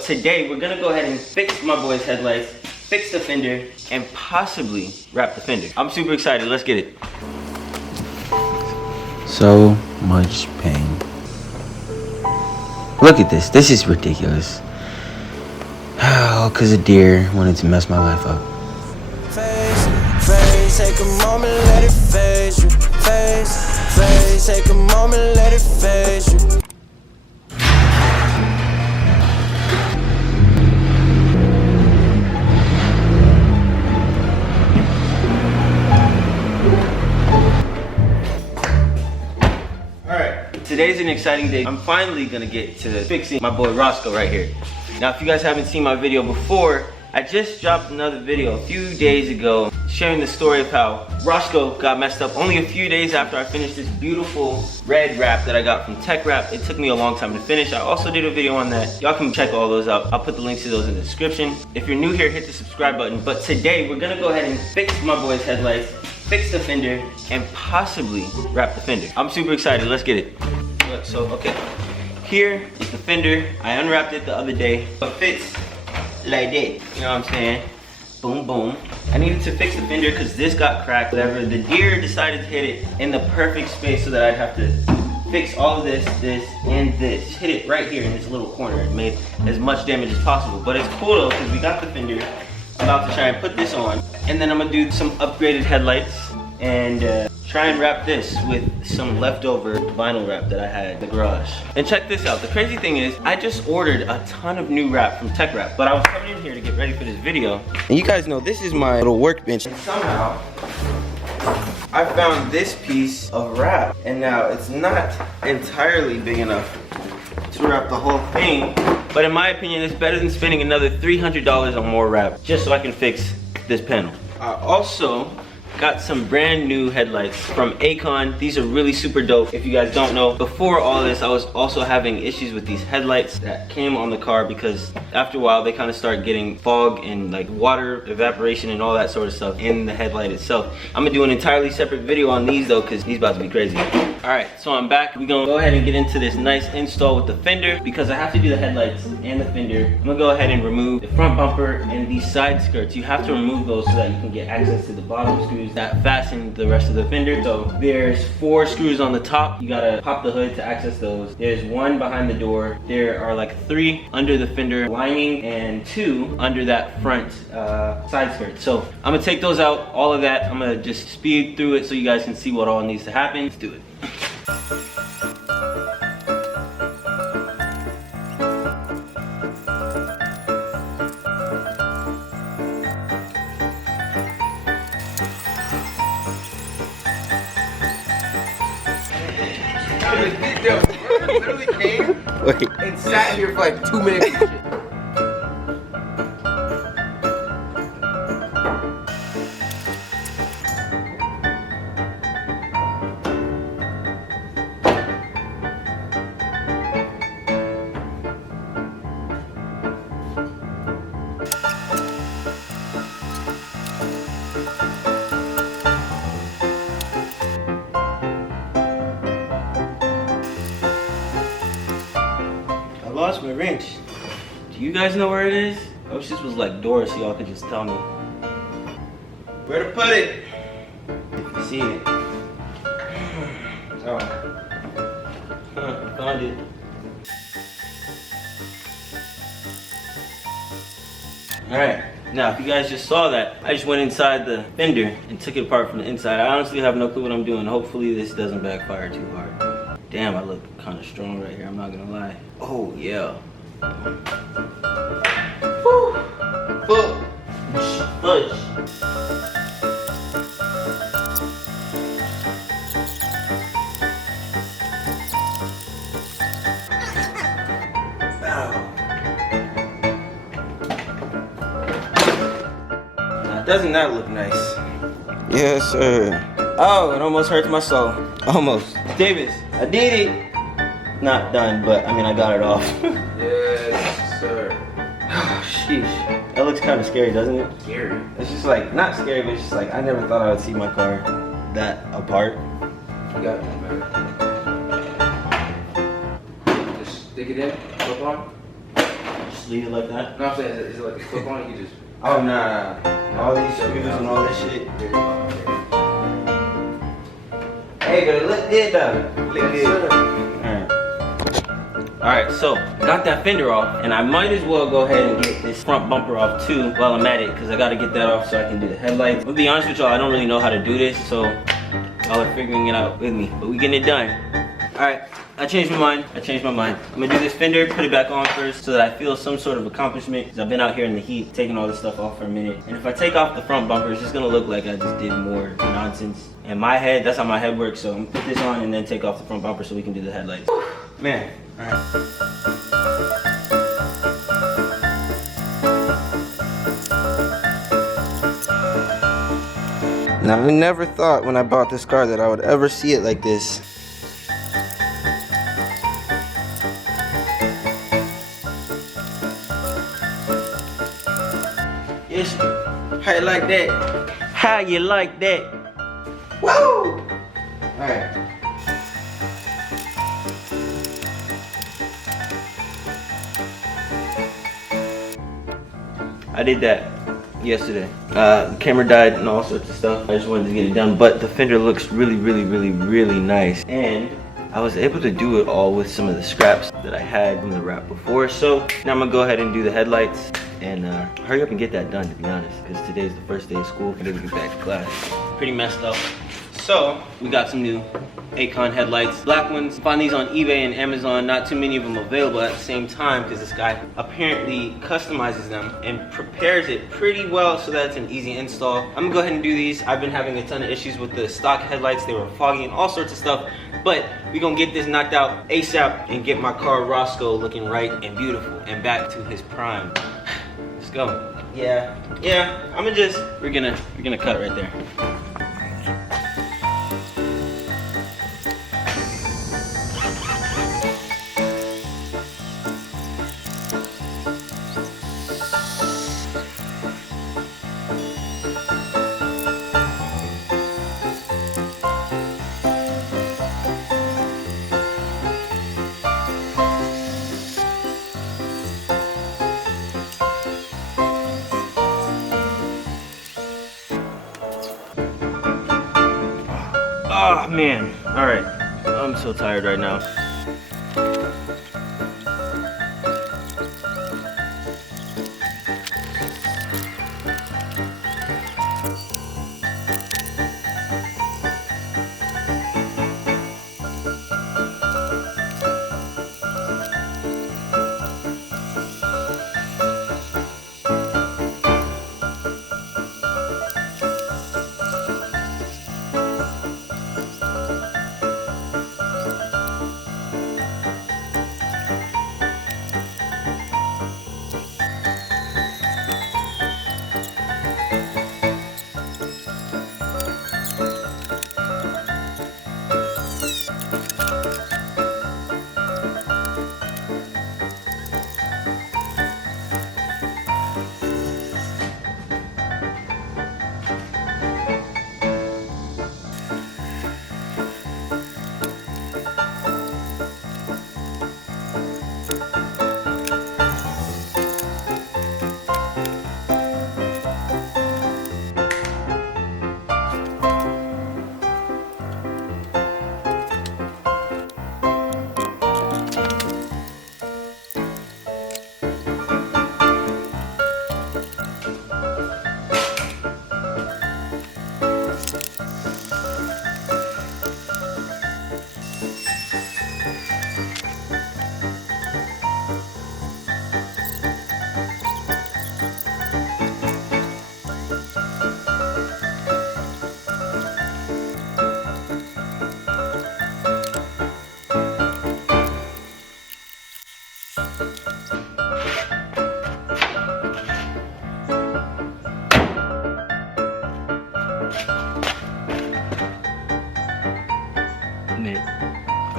Today we're gonna go ahead and fix my boy's headlights, fix the fender, and possibly wrap the fender. I'm super excited, let's get it. So much pain. Look at this is ridiculous. Oh, cause a deer wanted to mess my life up. Faze, take a moment, let it phase you. Faze, take a moment, let it phase you. Today's an exciting day. I'm finally gonna get to fixing my boy Roscoe right here. Now, if you guys haven't seen my video before, I just dropped another video a few days ago sharing the story of how Roscoe got messed up only a few days after I finished this beautiful red wrap that I got from Tech Wrap. It took me a long time to finish. I also did a video on that. Y'all can check all those out. I'll put the links to those in the description. If you're new here, hit the subscribe button. But today, we're gonna go ahead and fix my boy's headlights, fix the fender, and possibly wrap the fender. I'm super excited, let's get it. Look, so, okay. Here is the fender. I unwrapped it the other day. It fits like that, you know what I'm saying? Boom, boom. I needed to fix the fender because this got cracked. Whatever, the deer decided to hit it in the perfect space so that I'd have to fix all of this, and this. Hit it right here in this little corner. It made as much damage as possible. But it's cool though, because we got the fender. I'm about to try and put this on. And then I'm gonna do some upgraded headlights and try and wrap this with some leftover vinyl wrap that I had in the garage. And check this out, the crazy thing is, I just ordered a ton of new wrap from Tech Wrap, but I was coming in here to get ready for this video. And you guys know this is my little workbench. And somehow, I found this piece of wrap. And now it's not entirely big enough to wrap the whole thing. But in my opinion, it's better than spending another $300 on more wrap just so I can fix this panel. I also got some brand new headlights from Akon. These are really super dope. If you guys don't know, before all this, I was also having issues with these headlights that came on the car because after a while, they kind of start getting fog and like water evaporation and all that sort of stuff in the headlight itself. I'm gonna do an entirely separate video on these though, because these about to be crazy. All right, so I'm back. We're gonna go ahead and get into this nice install with the fender because I have to do the headlights and the fender. I'm gonna go ahead and remove the front bumper and these side skirts. You have to remove those so that you can get access to the bottom screws that fasten the rest of the fender. So there's 4 screws on the top. You gotta pop the hood to access those. There's 1 behind the door. There are like 3 under the fender lining and 2 under that front side skirt. So I'm gonna take those out, all of that. I'm gonna just speed through it so you guys can see what all needs to happen. Let's do it. Literally came and sat here for like 2 minutes and shit. I lost my wrench. Do you guys know where it is? I wish this was like doors so y'all could just tell me where to put it. If you see it. Oh. Found it. Alright, now if you guys just saw that, I just went inside the fender and took it apart from the inside. I honestly have no clue what I'm doing. Hopefully this doesn't backfire too hard. Damn, I look kind of strong right here, I'm not gonna lie. Oh, yeah. Woo! Fudge. Now, doesn't that look nice? Yes, sir. Oh, it almost hurts my soul. Almost. Davis, I did it. Not done, but I mean, I got it off. Yes, sir. Oh, sheesh. That looks kind of scary, doesn't it? Scary. It's just like, not scary, but it's just like, I never thought I would see my car that apart. You got it, man. Just stick it in, flip on. Just leave it like that? No, I'm saying, is it like a clip on? You just. Oh, nah. All these screws and all this shit. Hey, but it look good though. Look good. Alright, so got that fender off, and I might as well go ahead and get this front bumper off too while I'm at it, because I gotta get that off so I can do the headlights. I'll be honest with y'all, I don't really know how to do this, so y'all are figuring it out with me, but we getting it done. Alright, I changed my mind. I'm gonna do this fender, put it back on first so that I feel some sort of accomplishment, because I've been out here in the heat taking all this stuff off for a minute. And if I take off the front bumper, it's just gonna look like I just did more nonsense. In my head, that's how my head works, so I'm gonna put this on and then take off the front bumper so we can do the headlights. Man, alright. Now, I never thought when I bought this car that I would ever see it like this. Yes. How you like that? How you like that? Woo! Alright. I did that yesterday. The camera died and all sorts of stuff. I just wanted to get it done, but the fender looks really nice. And I was able to do it all with some of the scraps that I had from the wrap before. So now I'm gonna go ahead and do the headlights and hurry up and get that done, to be honest, because today's the first day of school. I need to get back to class. Pretty messed up. So we got some new Acon headlights, black ones. Find these on eBay and Amazon. Not too many of them available at the same time, because this guy apparently customizes them and prepares it pretty well so that it's an easy install. I'm gonna go ahead and do these. I've been having a ton of issues with the stock headlights. They were foggy and all sorts of stuff, but we gonna get this knocked out ASAP and get my car Roscoe looking right and beautiful and back to his prime. Let's go. Yeah, we're gonna cut right there. Oh man, all right, I'm so tired right now.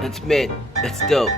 That's mint. That's dope.